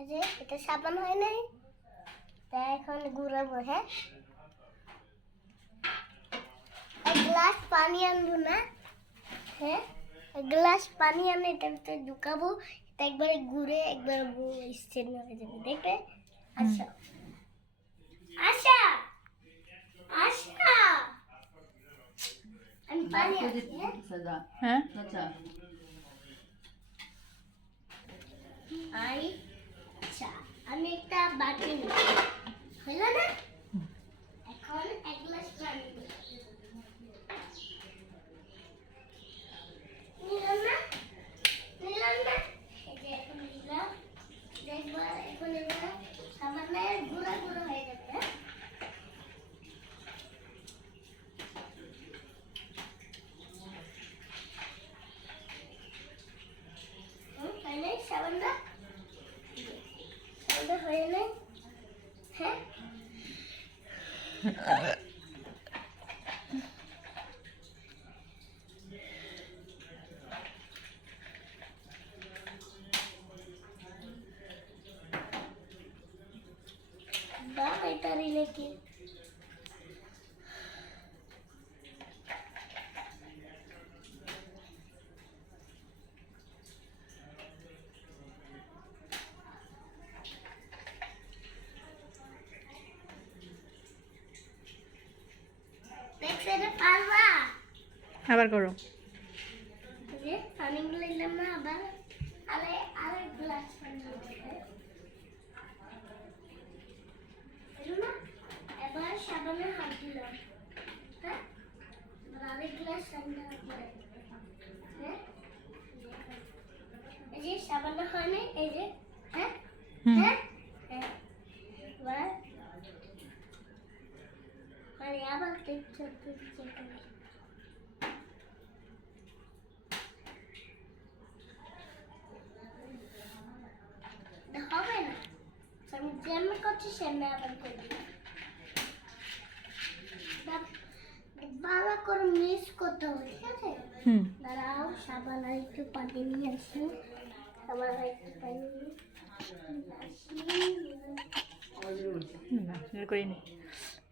এই যে এটা সাবান হয় নাই, তাই এখন গুঁড়াবো। হ্যাঁ, এক গ্লাস পানি আনবো না। হ্যাঁ, এক গ্লাস পানি আনে এটার ভিতরে ঢুকাবো, এটা একবারে ঘুরে একবার স্টেন হয়ে যাবে, দেখবে? আচ্ছা আচ্ছা আচ্ছা, আমি পানি আনছি। হ্যাঁ আচ্ছা, আমি একটা বাটি নিই, হলো না? এখন এক গ্লাস পানি নিই। নিলাম না, নিলাম না, এই যে এখন নিলাম। দেখবা এখন এবার সামান্য গুঁড়া গুঁড়ো হয়ে যাবে। হ্যাঁ, হয় নাই সাবানটা, সাবানটা হয়ে নাই। হ্যাঁ, বা এটা রিলেটেড। দেখছে এটা পারবা? আবার করো। এই যে পানিগুলো নিলাম না, আবার আরেক গ্লাস পানি দিতে হবে। এলো না? এবার সাবানে হাত দিলাম। হ্যাঁ, এবার আরেক গ্লাস পানি দেওয়ার পরে, হ্যাঁ, এই যে সাবানে হয় না, এই যে। হ্যাঁ হ্যাঁ হ্যাঁ, এবার মানে আবার দেখতে হবে না, আমি যেমন করছি সেমনি আবার করবি। ভালো করে মিক্স করতে হবে, ঠিক আছে? দাঁড়াও, সাবান আর একটু পানি নিয়ে আসি, সাবান আর একটু পানি নিয়ে আসি। করিনি।